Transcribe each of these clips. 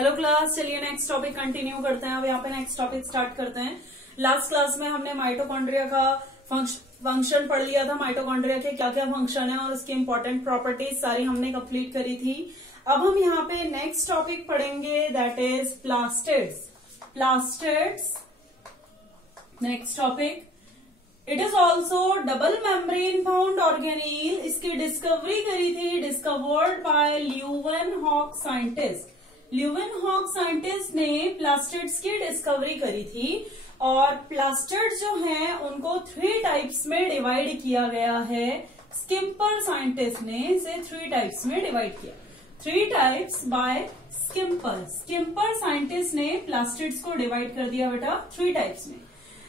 Hello class, चलिए next topic continue करते हैं। अब यहाँ पे नेक्स्ट टॉपिक स्टार्ट करते हैं। लास्ट क्लास में हमने माइटोकॉन्ड्रिया का फंक्शन पढ़ लिया था। माइटोकॉन्ड्रिया के क्या क्या फंक्शन है और उसकी इंपॉर्टेंट प्रॉपर्टीज सारी हमने कंप्लीट करी थी। अब हम यहाँ पे नेक्स्ट टॉपिक पढ़ेंगे, that is plastids. Plastids next topic. It is also double membrane bound organelle. इसकी डिस्कवरी करी थी, discovered by Leeuwenhoek scientist. Leeuwenhoek scientist ने प्लास्टिड्स की डिस्कवरी करी थी और प्लास्टिड्स जो हैं उनको 3 टाइप्स में डिवाइड किया गया है। स्किम्पर साइंटिस्ट ने इसे 3 टाइप्स में डिवाइड किया। 3 टाइप्स बाय स्किम्पर। स्किम्पर साइंटिस्ट ने प्लास्टिड्स को डिवाइड कर दिया बेटा 3 टाइप्स में।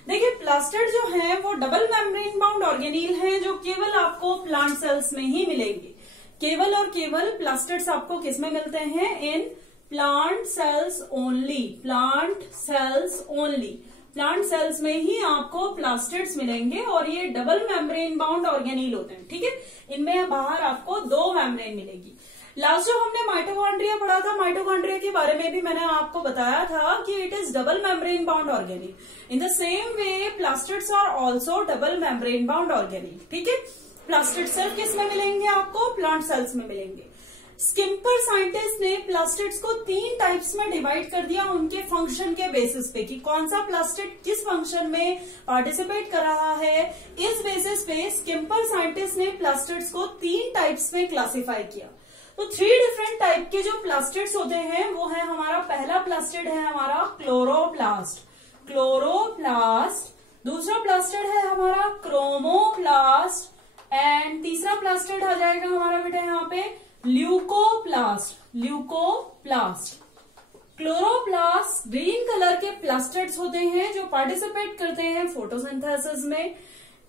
देखिए, प्लास्टिड जो है वो डबल मेम्ब्रेन बाउंड ऑर्गेनील है जो केवल आपको प्लांट सेल्स में ही मिलेंगे। केवल और केवल प्लास्टिड्स आपको किस में मिलते हैं? In plant cells only. Plant cells only. Plant cells में ही आपको प्लास्टिड्स मिलेंगे और ये डबल मेम्ब्रेन बाउंड ऑर्गेनील होते हैं। ठीक है, इनमें बाहर आपको 2 मेम्ब्रेन मिलेगी। लास्ट जो हमने माइटोकॉन्ड्रिया पढ़ा था, माइटोकॉन्ड्रिया के बारे में भी मैंने आपको बताया था कि it is double membrane bound organelle. In the same way plastids are also double membrane bound organelle. ठीक है, प्लास्टिड सिर्फ किस में मिलेंगे? आपको प्लांट सेल्स में मिलेंगे। स्किम्पर साइंटिस्ट ने प्लास्टिड्स को 3 टाइप्स में डिवाइड कर दिया उनके फंक्शन के बेसिस पे कि कौन सा प्लास्टिड किस फंक्शन में पार्टिसिपेट कर रहा है। इस बेसिस पे स्किम्पर साइंटिस्ट ने प्लास्टिड्स को 3 टाइप्स में क्लासिफाई किया। तो 3 डिफरेंट टाइप के जो प्लास्टिड्स होते हैं वो है हमारा पहला प्लास्टिड है हमारा क्लोरोप्लास्ट। क्लोरोप्लास्ट। दूसरा प्लास्टिड है हमारा क्रोमोप्लास्ट एंड तीसरा प्लास्टिड आ जाएगा हमारा बेटा यहाँ पे leucoplast. Leucoplast. Chloroplast green colour के प्लास्टिड्स होते हैं जो पार्टिसिपेट करते हैं फोटोसिंथेसिस में।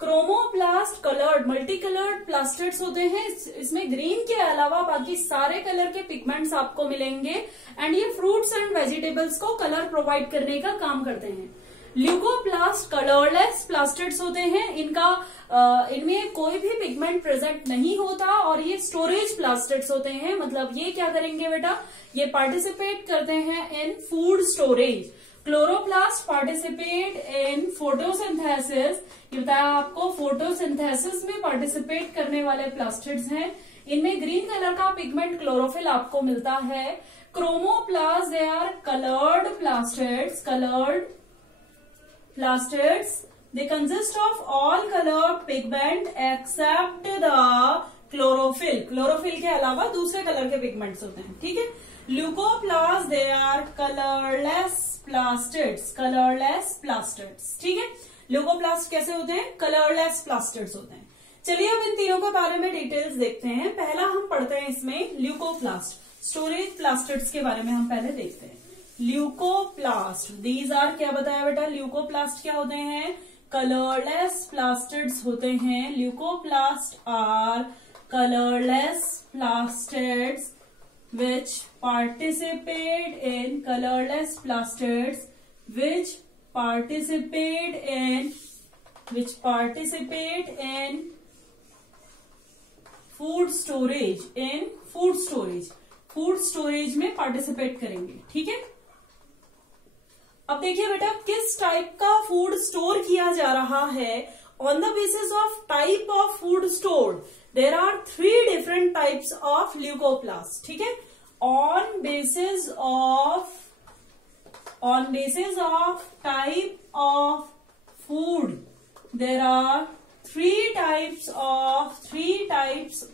Chromoplast coloured multi coloured plastids होते हैं। इसमें ग्रीन के अलावा बाकी सारे कलर के पिगमेंट्स आपको मिलेंगे एंड ये फ्रूट्स एंड वेजिटेबल्स को कलर प्रोवाइड करने का काम करते हैं। ल्यूकोप्लास्ट कलरलेस प्लास्टिड्स होते हैं। इनमें कोई भी पिगमेंट प्रेजेंट नहीं होता और ये स्टोरेज प्लास्टिड्स होते हैं। मतलब ये क्या करेंगे बेटा? ये पार्टिसिपेट करते हैं इन food storage. Chloroplast participate in photosynthesis. ये बताया आपको, फोटोसिंथेसिस में पार्टिसिपेट करने वाले प्लास्टिड्स हैं। इनमें ग्रीन कलर का पिगमेंट क्लोरोफिल आपको मिलता है। Chromoplast they are coloured plastids. Coloured plastids, they consist of all colored pigment except the chlorophyll. chlorophyll के अलावा दूसरे कलर के पिगमेंट्स होते हैं। ठीक है। Leucoplast they are colourless plastids. Colourless plastids. ठीक है, ल्यूकोप्लास्ट कैसे होते हैं? कलरलेस प्लास्टिड्स होते हैं। चलिए अब इन तीनों के बारे में डिटेल्स देखते हैं। पहला हम पढ़ते हैं इसमें ल्यूकोप्लास्ट। स्टोरेज प्लास्टिड्स के बारे में हम पहले देखते हैं। ल्यूकोप्लास्ट, दीज आर, क्या बताया बेटा? ल्यूकोप्लास्ट क्या होते हैं? कलरलेस प्लास्टिड्स होते हैं। Leucoplast are colourless plastids which participate in colorless plastids which participate in food storage। in food storage में पार्टिसिपेट करेंगे। ठीक है, अब देखिए बेटा किस टाइप का फूड स्टोर किया जा रहा है। On the basis of type of food stored there are 3 different types of leucoplast. ठीक है, on basis of type of food there are 3 types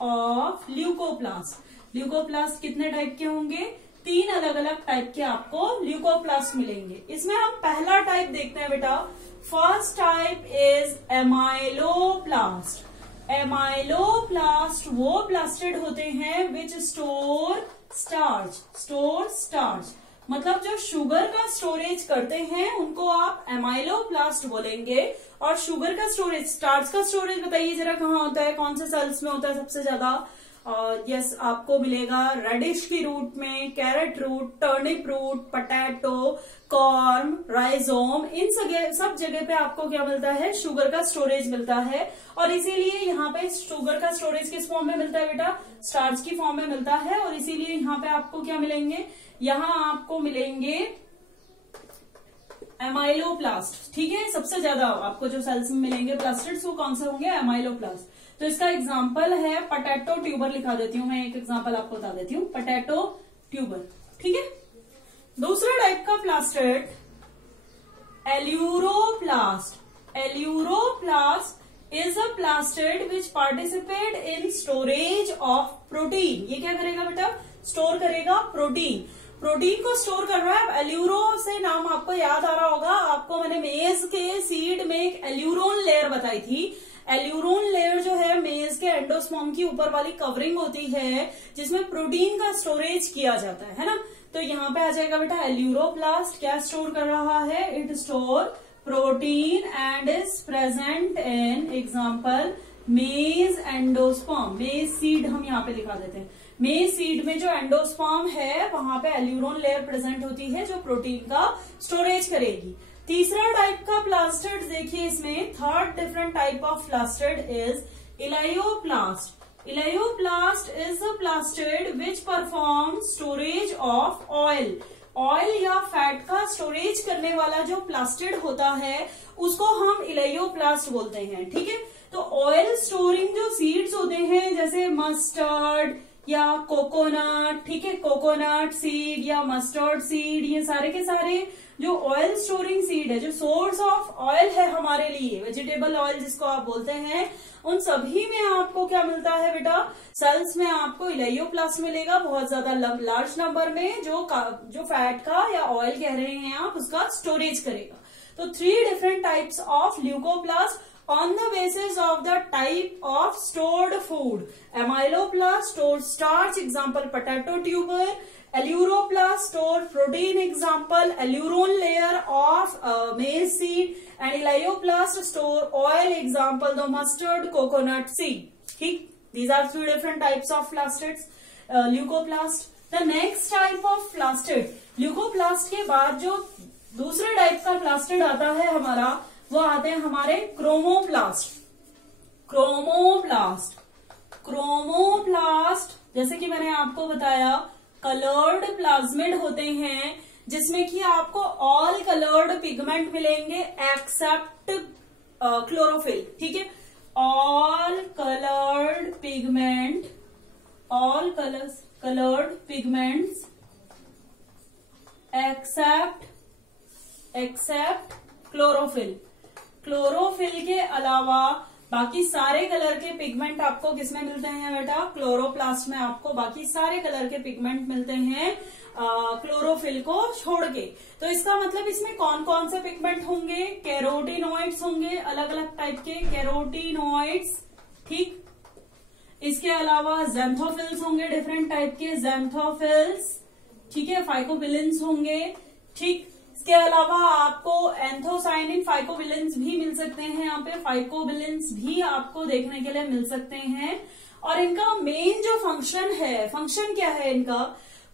of leucoplast. Leucoplast कितने टाइप के होंगे? 3 अलग अलग टाइप के आपको ल्यूकोप्लास्ट मिलेंगे। इसमें हम पहला टाइप देखते हैं बेटा। First type is amyloplast. Amyloplast वो प्लास्टिड होते हैं विच स्टोर स्टार्च। मतलब जो शुगर का स्टोरेज करते हैं उनको आप एमाइलोप्लास्ट बोलेंगे। और शुगर का स्टोरेज, स्टार्च का स्टोरेज बताइए जरा कहाँ होता है, कौन से सेल्स में होता है सबसे ज्यादा? यस आपको मिलेगा रेडिश की रूट में, carrot root, turnip root, potato, corn, rhizome, इन सब जगह पे आपको क्या मिलता है, शुगर का स्टोरेज मिलता है। और इसीलिए यहाँ पे शुगर का स्टोरेज किस फॉर्म में मिलता है बेटा, स्टार्च की फॉर्म में मिलता है। और इसीलिए यहाँ पे आपको क्या मिलेंगे, यहाँ आपको मिलेंगे एमाइलोप्लास्ट। ठीक है, सबसे ज्यादा आपको जो सेल्स में मिलेंगे प्लास्टिड्स वो कौन से होंगे, एमाइलोप्लास्ट। तो इसका एग्जाम्पल है पोटैटो ट्यूबर, लिखा देती हूँ मैं, एक एग्जाम्पल आपको बता देती हूँ, पोटैटो ट्यूबर। ठीक है, दूसरा टाइप का plastid aleuroplast. Aleuroplast is a plastid which participate in storage of protein. ये क्या करेगा बेटा, स्टोर करेगा प्रोटीन, प्रोटीन को स्टोर कर रहा है। एल्यूरो से नाम आपको याद आ रहा होगा, आपको मैंने मेज के सीड में एक एल्यूरोन लेयर बताई थी। एल्यूरोन लेयर जो है मेज के एंडोस्पर्म की ऊपर वाली कवरिंग होती है जिसमें प्रोटीन का स्टोरेज किया जाता है ना। तो यहाँ पे आ जाएगा बेटा एल्यूरोप्लास्ट, क्या स्टोर कर रहा है, it store protein and is present in example मेज एंडोस्पर्म। मेज सीड हम यहाँ पे दिखा देते हैं, मेज सीड में जो एंडोस्पर्म है वहां पे एल्यूरोन लेयर प्रेजेंट होती है जो प्रोटीन का स्टोरेज करेगी। तीसरा टाइप का प्लास्टिड देखिए इसमें, third different type of plastid is elaioplast. Elaioplast is a plastid which perform storage of oil. Oil या फैट का स्टोरेज करने वाला जो प्लास्टिड होता है उसको हम इलायोप्लास्ट बोलते हैं। ठीक है, तो ऑयल स्टोरिंग जो सीड्स होते हैं जैसे मस्टर्ड या कोकोनट, ठीक है, कोकोनट सीड या मस्टर्ड सीड, ये सारे के सारे जो ऑयल स्टोरिंग सीड है, जो सोर्स ऑफ ऑयल है हमारे लिए, वेजिटेबल ऑयल जिसको आप बोलते हैं, उन सभी में आपको क्या मिलता है बेटा, सेल्स में आपको इलायोप्लास्ट मिलेगा बहुत ज्यादा लार्ज नंबर में, जो फैट का या ऑयल कह रहे हैं आप उसका स्टोरेज करेगा। तो 3 different types of leucoplast on the basis of the type of stored food. Amyloplast store starch, example potato tuber. Aleuroplast store protein, example aleuron layer of maize seed. And Elioplast store oil, example the mustard, coconut seed. ठीक, these are 3 different types of plastids. Leucoplast. The next type of plastid, leucoplast के बाद जो दूसरे type का plastid आता है हमारा, वो आते हैं हमारे क्रोमोप्लास्ट। क्रोमोप्लास्ट जैसे कि मैंने आपको बताया कलर्ड प्लाज्मिड होते हैं जिसमें कि आपको ऑल कलर्ड पिगमेंट मिलेंगे एक्सेप्ट क्लोरोफिल। ठीक है, all coloured pigment, all coloured pigments except chlorophyll. Chlorophyll के अलावा बाकी सारे कलर के पिगमेंट आपको किसमें मिलते हैं बेटा, क्लोरोप्लास्ट में आपको बाकी सारे कलर के पिगमेंट मिलते हैं क्लोरोफिल को छोड़ के। तो इसका मतलब इसमें कौन कौन से पिगमेंट होंगे, कैरोटीनॉइड्स होंगे, अलग अलग टाइप के कैरोटीनॉइड्स। ठीक, इसके अलावा ज़ैंथोफिल्स होंगे, डिफरेंट टाइप के ज़ैंथोफिल्स। ठीक है, फाइकोबिलिन्स होंगे। ठीक, इसके अलावा आपको एंथोसाइनिन फाइकोबिलिन्स भी मिल सकते हैं, यहाँ पे फाइकोबिलिन्स भी आपको देखने के लिए मिल सकते हैं। और इनका मेन जो फंक्शन है, फंक्शन क्या है इनका,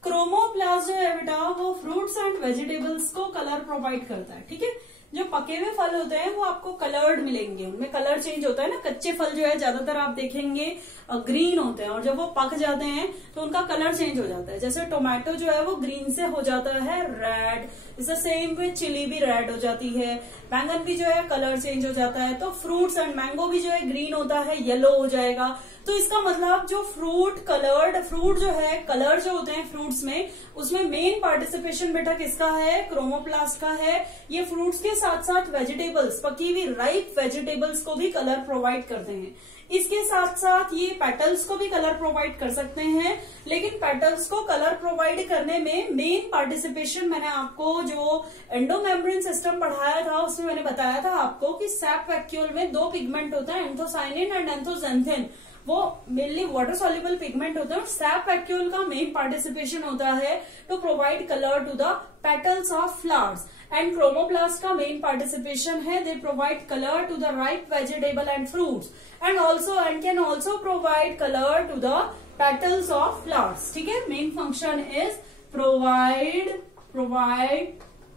क्रोमोप्लास्ट जो है बेटा वो फ्रूट्स एंड वेजिटेबल्स को कलर प्रोवाइड करता है। ठीक है, जो पके हुए फल होते हैं वो आपको कलर्ड मिलेंगे, उनमें कलर चेंज होता है ना। कच्चे फल जो है ज्यादातर आप देखेंगे ग्रीन होते हैं और जब वो पक जाते हैं तो उनका कलर चेंज हो जाता है। जैसे टोमेटो जो है वो ग्रीन से हो जाता है रेड, इस सेम वे चिली भी रेड हो जाती है, बैंगन भी जो है कलर चेंज हो जाता है। तो फ्रूट्स एंड मैंगो भी जो है ग्रीन होता है येलो हो जाएगा। तो इसका मतलब जो फ्रूट जो है कलर जो होते हैं फ्रूट्स में, उसमें मेन पार्टिसिपेशन बेटा किसका है, क्रोमोप्लास्ट का है। ये फ्रूट्स के साथ साथ वेजिटेबल्स, पकी हुई राइप वेजिटेबल्स को भी कलर प्रोवाइड करते हैं। इसके साथ साथ ये पेटल्स को भी कलर प्रोवाइड कर सकते हैं, लेकिन पेटल्स को कलर प्रोवाइड करने में मेन पार्टिसिपेशन मैंने आपको जो एंडोमेम्ब्रेन सिस्टम पढ़ाया था उसमें मैंने बताया था आपको कि सैप वैक्यूल में 2 पिगमेंट होता है, एंथोसाइनिन एंड एंथोजेंथिन। वो मेनली वाटर सॉल्युबल पिगमेंट होता है और सैप वैक्यूल का मेन पार्टिसिपेशन होता है to provide colour to the petals of flowers. And chromoplast का मेन पार्टिसिपेशन है, they provide colour to the ripe vegetable and fruits and can also provide colour to the petals of flowers, ठीक है। Main function is provide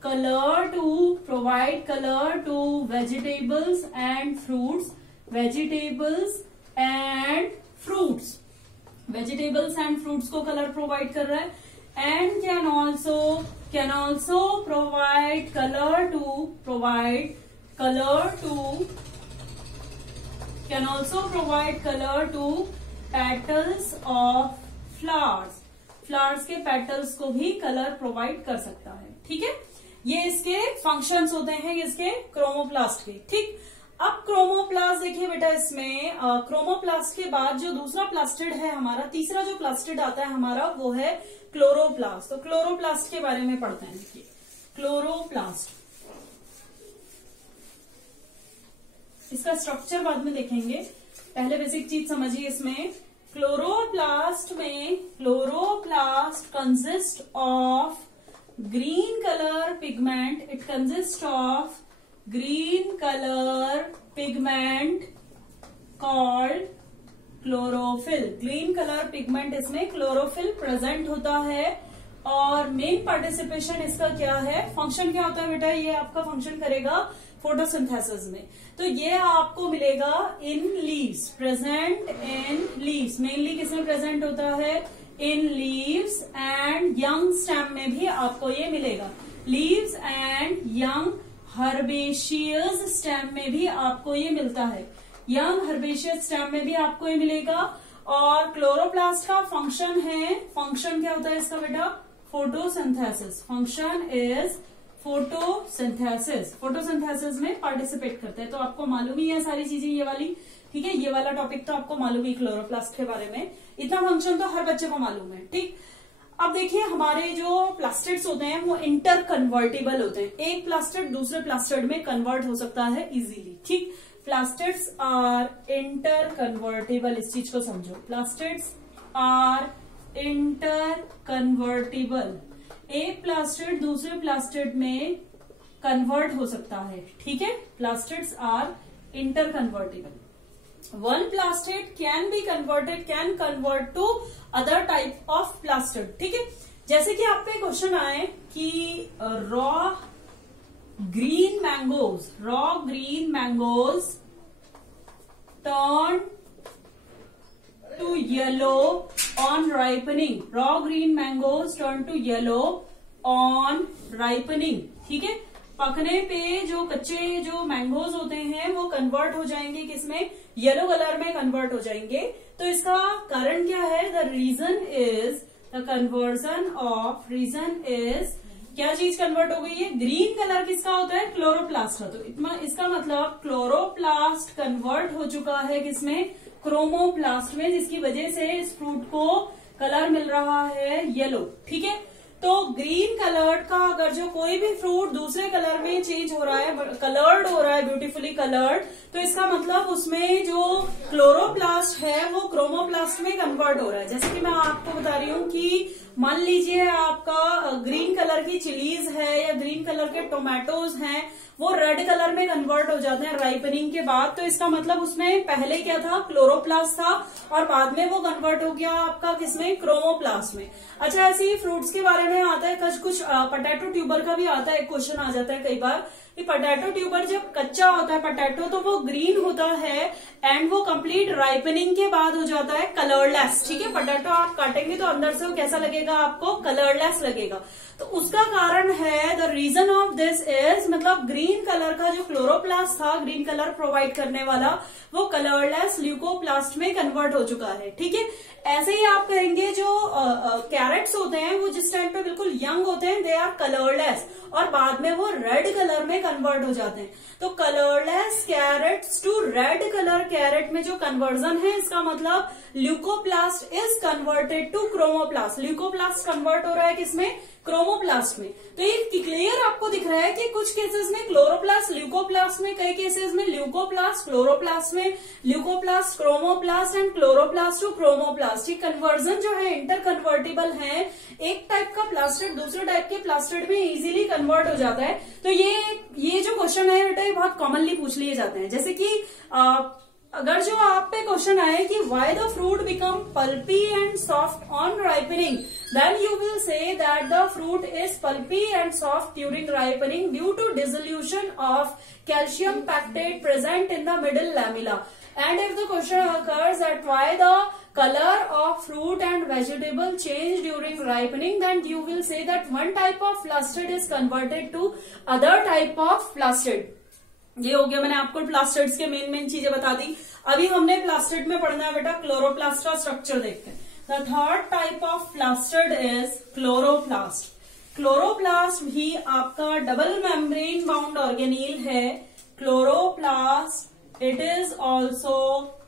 colour to vegetables and fruits, vegetables and fruits को colour provide कर रहा है, and can also provide colour to petals of flowers के petals को भी colour provide कर सकता है, ठीक है। ये इसके फंक्शंस होते हैं इसके क्रोमोप्लास्ट के, ठीक। अब क्रोमोप्लास्ट देखिए बेटा, इसमें क्रोमोप्लास्ट के बाद जो दूसरा प्लास्टिड है हमारा, तीसरा जो प्लास्टिड आता है हमारा वो है क्लोरोप्लास्ट। तो क्लोरोप्लास्ट के बारे में पढ़ते हैं। देखिए क्लोरोप्लास्ट, इसका स्ट्रक्चर बाद में देखेंगे, पहले बेसिक चीज समझिए। इसमें chloroplast consist of green color pigment. It consists of green color pigment called chlorophyll. Green color pigment इसमें chlorophyll present होता है, और मेन पार्टिसिपेशन इसका क्या है, फंक्शन क्या होता है बेटा, ये आपका फंक्शन करेगा फोटोसिंथेसिस में। तो ये आपको मिलेगा in leaves, present in leaves. Mainly किसमें प्रेजेंट होता है, in leaves and young stem में भी आपको ये मिलेगा। Leaves and young herbaceous stem में भी आपको ये मिलता है, यंग हर्बेशियस स्टेम में भी आपको ये मिलेगा। और क्लोरोप्लास्ट का फंक्शन क्या होता है इसका बेटा, फोटोसिंथेसिस। फंक्शन इज फोटोसिंथेसिस में पार्टिसिपेट करते हैं। तो आपको मालूम ही है सारी चीजें ये वाली, ठीक है। ये वाला टॉपिक तो आपको मालूम ही क्लोरोप्लास्ट के बारे में, इतना फंक्शन तो हर बच्चे को मालूम है, ठीक। अब देखिए हमारे जो प्लास्टिड्स होते हैं वो इंटर कन्वर्टेबल होते हैं। एक प्लास्टिड दूसरे प्लास्टिड में कन्वर्ट हो सकता है इजीली, ठीक। प्लास्टिड्स आर इंटर कन्वर्टेबल, इस चीज को समझो। प्लास्टिड्स आर इंटर कन्वर्टेबल, एक प्लास्टिड दूसरे प्लास्टिड में कन्वर्ट हो सकता है, ठीक है। Plastids are inter convertible. One plastid can convert to other type of plastid, ठीक है। जैसे कि आप पे क्वेश्चन आए कि raw green mangoes turn to yellow on ripening, raw green mangoes turn to yellow on ripening, ठीक है। पकने पे जो कच्चे जो मैंगोज होते हैं वो कन्वर्ट हो जाएंगे किसमें, येलो कलर में कन्वर्ट हो जाएंगे। तो इसका कारण क्या है, द रीजन इज क्या चीज कन्वर्ट हो गई है, ग्रीन कलर किसका होता है, क्लोरोप्लास्ट का। तो इसका मतलब क्लोरोप्लास्ट कन्वर्ट हो चुका है किसमें, क्रोमोप्लास्ट में, जिसकी वजह से इस फ्रूट को कलर मिल रहा है येलो, ठीक है। तो ग्रीन कलर्ड का अगर जो कोई भी फ्रूट दूसरे कलर में चेंज हो रहा है, कलर्ड हो रहा है, ब्यूटीफुली कलर्ड, तो इसका मतलब उसमें जो क्लोरोप्लास्ट है वो क्रोमोप्लास्ट में कन्वर्ट हो रहा है। जैसे कि मैं आपको बता रही हूँ कि मान लीजिए आपका ग्रीन कलर की चिलीज है या ग्रीन कलर के टोमेटोज हैं, वो रेड कलर में कन्वर्ट हो जाते हैं राइपनिंग के बाद। तो इसका मतलब उसमें पहले क्या था, क्लोरोप्लास्ट था, और बाद में वो कन्वर्ट हो गया आपका किसमें, क्रोमोप्लास्ट में। अच्छा, ऐसे ही फ्रूट्स के बारे में आता है कुछ पोटैटो ट्यूबर का भी आता है, क्वेश्चन आ जाता है कई बार कि पोटैटो ट्यूबर जब कच्चा होता है पोटैटो तो वो ग्रीन होता है एंड वो कंप्लीट राइपनिंग के बाद हो जाता है कलरलेस, ठीक है। पोटैटो आप काटेंगे तो अंदर से वो कैसा लगेगा आपको, कलरलेस लगेगा। तो उसका कारण है, the reason of this is, मतलब ग्रीन कलर का जो क्लोरोप्लास्ट था, ग्रीन कलर प्रोवाइड करने वाला, वो कलरलेस ल्यूकोप्लास्ट में कन्वर्ट हो चुका है, ठीक है। ऐसे ही आप कहेंगे जो कैरेट्स होते हैं वो जिस टाइम पे बिल्कुल यंग होते हैं, दे आर कलरलेस, और बाद में वो रेड कलर में कन्वर्ट हो जाते हैं। तो colourless carrots to red colour carrot में जो कन्वर्जन है, इसका मतलब leucoplast is converted to chromoplast. Leucoplast convert हो रहा है किसमें, क्रोमोप्लास्ट में। तो ये क्लियर आपको दिख रहा है कि कुछ केसेस में क्लोरोप्लास्ट ल्यूकोप्लास्ट में, कई केसेस में ल्यूकोप्लास्ट क्लोरोप्लास्ट में, leucoplast chromoplast and chloroplast to chromoplast. ये कन्वर्जन जो है इंटर कन्वर्टेबल है, एक टाइप का प्लास्टिड दूसरे टाइप के प्लास्टिड में इजीली कन्वर्ट हो जाता है। तो ये जो क्वेश्चन है बेटा, ये बहुत कॉमनली पूछ लिए जाते हैं। जैसे कि अगर जो आप पे क्वेश्चन आए कि why the fruit become pulpy and soft on ripening, then you will say that the fruit is pulpy and soft during ripening due to dissolution of calcium pectate present in the middle lamella. And if the question occurs that why the color of fruit and vegetable change during ripening, then you will say that one type of plastid is converted to other type of plastid. ये हो गया, मैंने आपको plastids के main चीजें बता दी. अभी हमने प्लास्टिड में पढ़ना है बेटा क्लोरोप्लास्ट का स्ट्रक्चर देखते हैं. The third type of plastid is chloroplast. Chloroplast भी आपका डबल मेम्ब्रेन बाउंड ऑर्गेनील है. Chloroplast it is also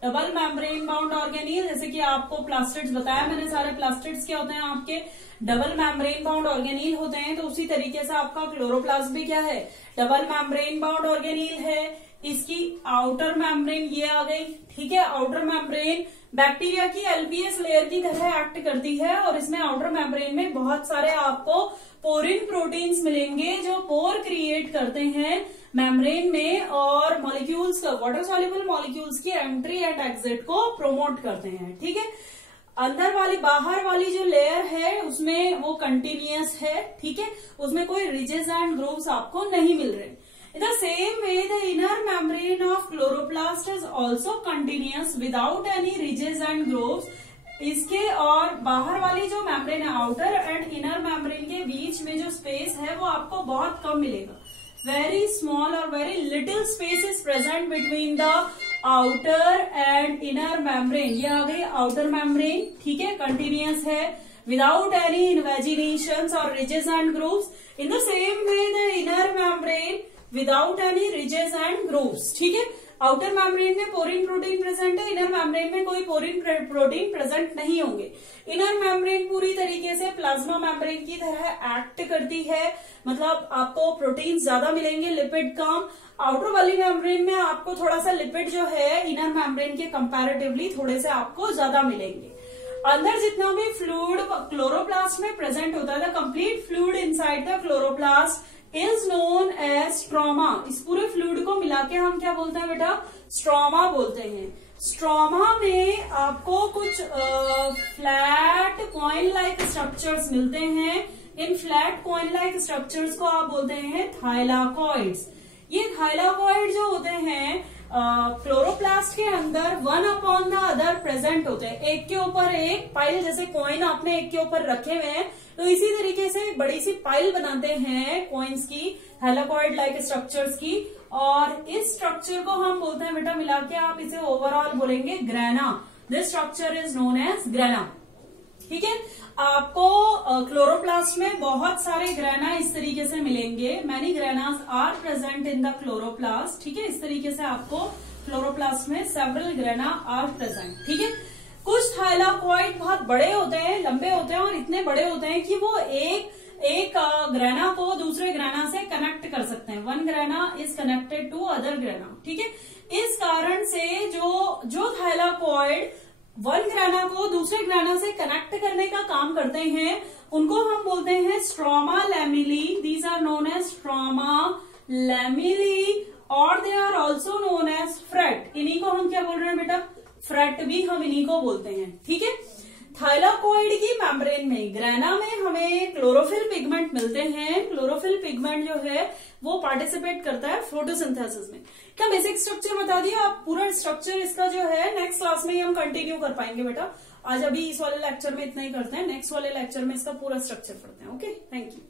double membrane bound organelle. जैसे कि आपको प्लास्टिड्स बताया मैंने, सारे प्लास्टिड्स क्या होते हैं आपके डबल मेम्ब्रेन बाउंड ऑर्गेनील होते हैं. तो उसी तरीके से आपका क्लोरोप्लास्ट भी क्या है, डबल मेम्ब्रेन बाउंड ऑर्गेनील है. इसकी आउटर मेम्ब्रेन ये आ गई, ठीक है. आउटर मेम्ब्रेन बैक्टीरिया की एलपीएस लेयर की तरह एक्ट करती है और इसमें आउटर मेम्ब्रेन में बहुत सारे आपको पोरिन प्रोटीन्स मिलेंगे जो पोर क्रिएट करते हैं मेम्ब्रेन में और मॉलिक्यूल्स का, वाटर सॉल्युबल मॉलिक्यूल्स की एंट्री एंड एग्जिट को प्रोमोट करते हैं, ठीक है. अंदर वाली, बाहर वाली जो लेयर है उसमें वो कंटिन्यूअस है, ठीक है. उसमें कोई रिजेस एंड ग्रूव्स आपको नहीं मिल रहे. In the same way, the inner membrane of chloroplast is also continuous without any ridges and grooves. इसके और बाहर वाली जो मेम्ब्रेन है, आउटर एंड इनर मेम्ब्रेन के बीच में जो स्पेस है वो आपको बहुत कम मिलेगा. वेरी स्मॉल और very little space is present between the outer and inner membrane. ये आ गई आउटर मेम्ब्रेन, ठीक है, कंटिन्यूअस है without any invaginations or ridges and grooves. In the same way, the inner membrane without any ridges and grooves, ठीक है. Outer membrane में porin protein present है, inner membrane में कोई पोरिन प्रोटीन प्रेजेंट नहीं होंगे. इनर मेम्ब्रेन पूरी तरीके से प्लाज्मा मेम्ब्रेन की तरह एक्ट करती है, मतलब आपको प्रोटीन ज्यादा मिलेंगे, लिपिड कम. आउटर वाली मेम्ब्रेन में आपको थोड़ा सा लिपिड जो है इनर मेम्ब्रेन के कंपैरेटिवली थोड़े से आपको ज्यादा मिलेंगे. अंदर जितना भी फ्लूइड क्लोरोप्लास्ट में प्रेजेंट होता है, the complete fluid inside the chloroplast is known as stroma. इस पूरे फ्लूइड को मिला के हम क्या बोलते हैं बेटा, स्ट्रोमा बोलते हैं. स्ट्रोमा में आपको कुछ फ्लैट कॉइन लाइक स्ट्रक्चर्स मिलते हैं. इन फ्लैट कॉइन लाइक स्ट्रक्चर्स को आप बोलते हैं थाइलाकॉइड्स. ये थाइलाकॉइड जो होते हैं क्लोरोप्लास्ट के अंदर one upon the other present होते हैं, एक के ऊपर एक पाइल, जैसे कॉइन आपने एक के ऊपर रखे हुए हैं तो इसी तरीके से बड़ी सी पाइल बनाते हैं कॉइन्स की, थाइलाकॉइड लाइक स्ट्रक्चर्स की. और इस स्ट्रक्चर को हम बोलते हैं बेटा, मिला के आप इसे ओवरऑल बोलेंगे grana. This structure is known as grana, ठीक है. आपको क्लोरोप्लास्ट में बहुत सारे ग्रेना इस तरीके से मिलेंगे. Many granas are present in the chloroplast, ठीक है. इस तरीके से आपको क्लोरोप्लास्ट में सेवरल ग्रेना आर प्रेजेंट, ठीक है. कुछ थाइलाकॉइड बहुत बड़े होते हैं, लंबे होते हैं और इतने बड़े होते हैं कि वो एक ग्रेना को दूसरे ग्रेना से कनेक्ट कर सकते हैं. One grana is connected to other grana, ठीक है. इस कारण से जो थाइलाकॉइड वन ग्रेना को दूसरे ग्रेना से कनेक्ट करने का काम करते हैं उनको हम बोलते हैं stroma lamellae. These are known as stroma lamellae और they are also known as fret. इन्हीं को हम क्या बोल रहे हैं बेटा, फ्रेट भी हम इन्हीं को बोलते हैं, ठीक है. थाइलाकॉइड की मेम्ब्रेन में, ग्रेना में हमें क्लोरोफिल पिगमेंट मिलते हैं. क्लोरोफिल पिगमेंट जो है वो पार्टिसिपेट करता है फोटोसिंथेसिस में. क्या बेसिक स्ट्रक्चर बता दिया, आप पूरा स्ट्रक्चर इसका जो है नेक्स्ट क्लास में ही हम कंटिन्यू कर पाएंगे बेटा. आज अभी इस वाले लेक्चर में इतना ही करते हैं, नेक्स्ट वाले लेक्चर में इसका पूरा स्ट्रक्चर पढ़ते हैं. Okay, thank you.